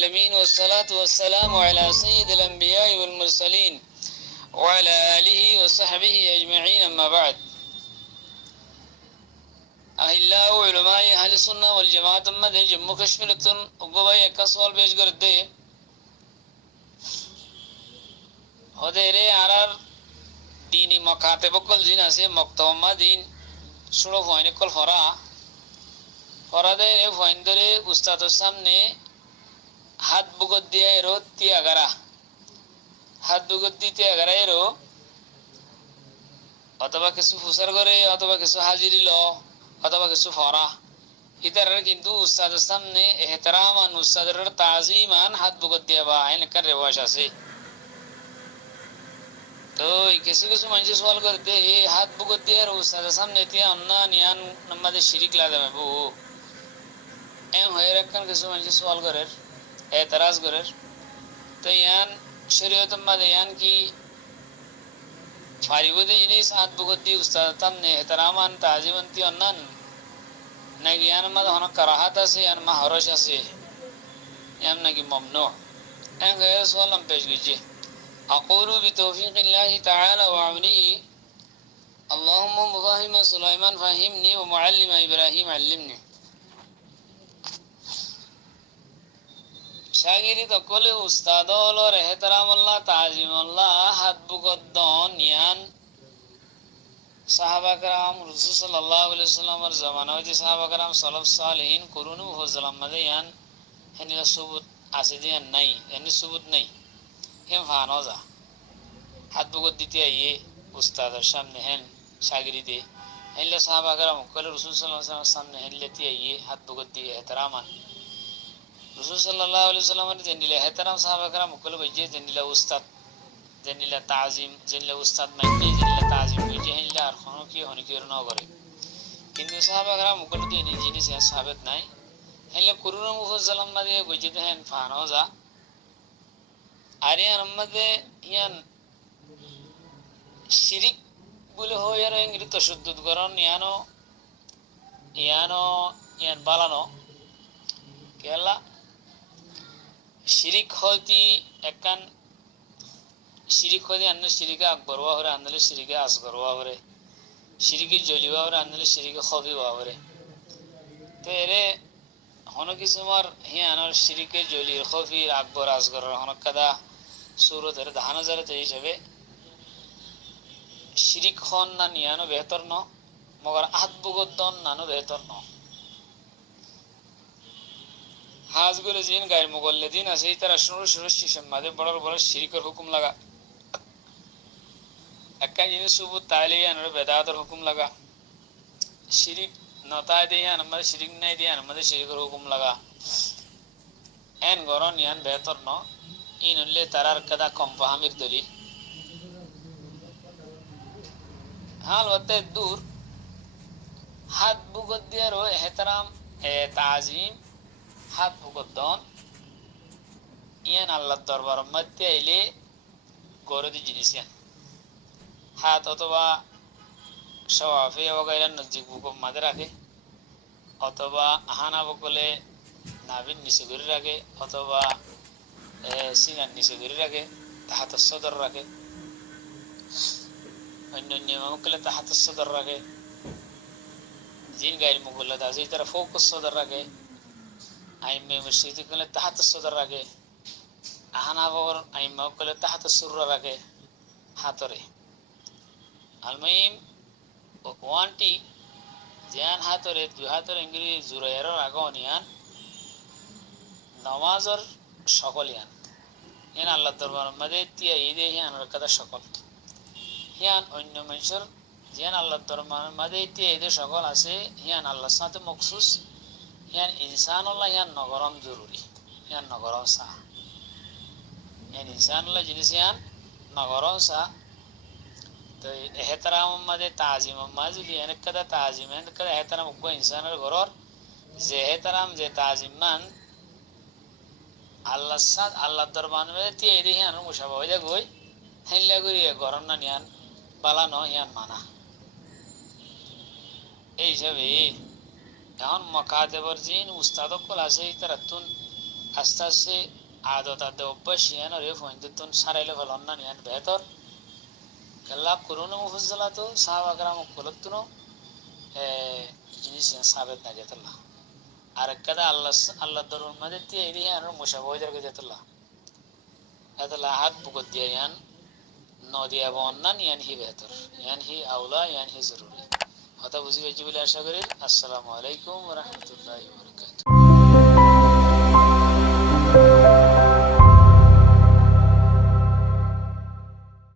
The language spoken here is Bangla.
العالمين والصلاة والسلام على سيد الأنبياء والمرسلين وعلى آله وصحبه أجمعين أما بعد أهلاء علماء أهل السنة والجماعة مدى جمو كشمير وقبائي كسوال بيش قرده هديري عرار ديني مكاتب كل دين أسي مكتوما دين شروع فوين كل ফরাদের ফয়েন্দরে উস্তাদের সামনে হাত বুগত দিয়ে এরো তিয়াগারা হাত বুগত দিয়ে তিয়াগারা এরো অথবা কিছু ফুসার করে অথবা কিছু হাজিরি ল অথবা কিছু ফরা ইতারের কিন্তু উস্তাদের সামনে এহতরাম আন উস্তাদের তাজিমান হাত বুগত দিয়ে বা এনেকার রেওয়াজ আছে। তো কিছু কিছু মানুষ সওয়াল করতে এই হাত বুগত দিয়ে উস্তাদের সামনে তিয়া অন্য নিয়ান আমাদের শিরিক লাগাবে বউ এম হয়ে রাখান কিছু মানুষ সওয়াল করের এতরাজ করের তো ইয়ান শরীয়ত মাঝে ইয়ান কি ফারিবুদে জিনিস হাত বুগত দিয়ে উস্তাদ সামনে এহতরামান তাজিমন্তি অন্যান নাকি ইয়ান মাঝে অনেক কারাহাত আছে ইয়ান মা হরস আছে ইয়ান নাকি মমনু এম হয়ে সওয়াল আমি পেশ করছি أقول بتوفيق الله تعالى وعونه اللهم مفهم سليمان فهمني ومعلم إبراهيم علمني শাগিরি তকলে উস্তাদল ও এহতরামুল্লাহ তাজিমুল্লাহ হাত বুগদ্দন ইয়ান সাহাবা کرام রাসূল সাল্লাল্লাহু আলাইহি ওয়াসাল্লামের জামানায় সাহাবা کرام সালাফ সালেহিন করুন হুজলাম মাদে ইয়ান হেনিলা সুবুত আছে দিয়ান নাই এনি সুবুত নাই হেম ফানোজা হাত বুগত দিতে আইয়ে উস্তাদের সামনে হেন শাগিরিতে হেনলে সাহাবা کرام কলে রাসূল সাল্লাল্লাহু আলাইহি ওয়াসাল্লামের সামনে হেনলেতি আইয়ে হাত বুগত দিয়ে এহতরামান রাসূল সাল্লাল্লাহু আলাইহি ওয়াসাল্লামের জেনিলা এহতরাম সাহাবা کرام কলে বজে জেনিলা উস্তাদ জেনিলা তাজিম জেনিলা উস্তাদ মাইতে জেনিলা তাজিম বজে হেনলা আর কোনো কি হনি কি না করে কিন্তু সাহাবা کرام কলে দিয়ে নি জিনিস সাহাবত নাই হেনলে করুন মুফাজ্জালাম মাদে বজে হেন ফানোজা আরিয়ান মধ্যে ইয়ান শিরিক বলে হয় আর ইংরেজি তশুদ্দুদ করন ইয়ানো ইয়ান বালানো কেলা শিরিক হইতি একান শিরিক হইতে আনলে শিরিকে আকবর হওয়া হরে আনলে শিরিকে আসগর হওয়া হরে শিরিকে জ্বলিবা হরে আনলে শিরিকে খবি হওয়া হরে তো এরে হনো কিছুমার হিয়ানোর শিরিকে জ্বলির খফির আকবর আসগর হনক কাদা সুরতের ধানা জারে হিসাবে শিরিক খন না নিয়ানো বেহতর ন মগর আহাত বুগদ্দন নানো বেহতর ন হাজগুলো জিন গায়ের মুগল্লে দিন আছে তারা শুরু শুরু শিশম মাঝে বড় বড় শিরিকের হুকুম লাগা একটা জিনিস সুবুত তাইলে আনার বেদাতের হুকুম লাগা শিরিক নতায় দিয়ে আমাদের শিরিক নাই দিয়ে আমাদের শিরিকের হুকুম লাগা এন গরন ইয়ান বেহতর ন ইন উল্লে তারার কাদা কম্পাহামির দলিল হাল হতে দূর হাত বুগত দিয়ারও এহতরাম তাজিম হাত বুগদ্দন ইয়ান আল্লাহর দরবার মধ্যে আইলে গরদি জিনিস হাত অথবা সওয়াফে ওগাইলান নজদিক বুকম মাঝে রাখে অথবা আহানা বকলে নাভির নিচে করে রাখে অথবা সিনার নিচে করে রাখে হাত সদর রাখে অন্য নিয়মকলে হাত সদর রাখে জিন গাইল মুগল্লা আছে তারা ফোকাস সদর রাখে আইমে মসজিদে কলে তাহাত সদর রাখে আহানা বগর আইমা কলে তাহাত সুররা রাখে হাতরে আলমাইম ওয়ানটি জিয়ান হাতরে দুই হাতর ইংরেজি জুরাইয়ের আগনিয়ান নামাজর সকল ইয়ান ইয়ান আল্লাহ দরবার মধ্যে তিয়া ঈদে হিয়ানোর কথা সকল হিয়ান অন্য মানুষের জিয়ান আল্লাহ দরবার মধ্যে তিয়া ঈদে সকল আছে হিয়ান আল্লাহর সাথে মখসুস ইয়ান ইনসানুল্লাহ ইয়ান নগরম জরুরি ইয়ান নগরম সা ইয়ান ইনসানুল্লাহ জিনিস ইয়ান নগরম সা তো এহতরাম মাঝে তাজিম মাঝে ইয়ান কাদা তাজিম ইয়ান কাদা এহতরাম উগ্র ইনসানের ঘরর যে এহতরাম যে তাজিম মান আল্লাহর সাথে আল্লাহর দরবার মধ্যে তিয়া ঈদে হিয়ান মুসাফা হয়ে যাগই হেনলা করি গরম না ইয়ান বালানো ইয়ান মানা এই হিসাবে এখন মকাদেবর জিন উস্তাদকল আছে তারাতুন আস্তে আস্তে আদত আদে অভ্যাস ইয়ান রে ফোন সারাইলে ফেলন না ইয়ান বেহতর কেল্লা করুন মুফজ্জলা তো সাহাবাকরাম কলতুনো জিনিস সাবেত না যেতলা আর একটা আল্লাহ আল্লাহ দরুন মাঝে দিয়ে এরি আর মুশাবহিদের কে যেতলা এতলা হাত বুকত দিয়ে ইয়ান নদিয়া বন্নান ইয়ান হি বেহতর ইয়ান হি আউলা ইয়ান হি জরুরি কথা বুঝি পেয়েছি বলে আশা করি। আসসালামু আলাইকুম ওয়া রাহমাতুল্লাহি ওয়া বারাকাতুহু।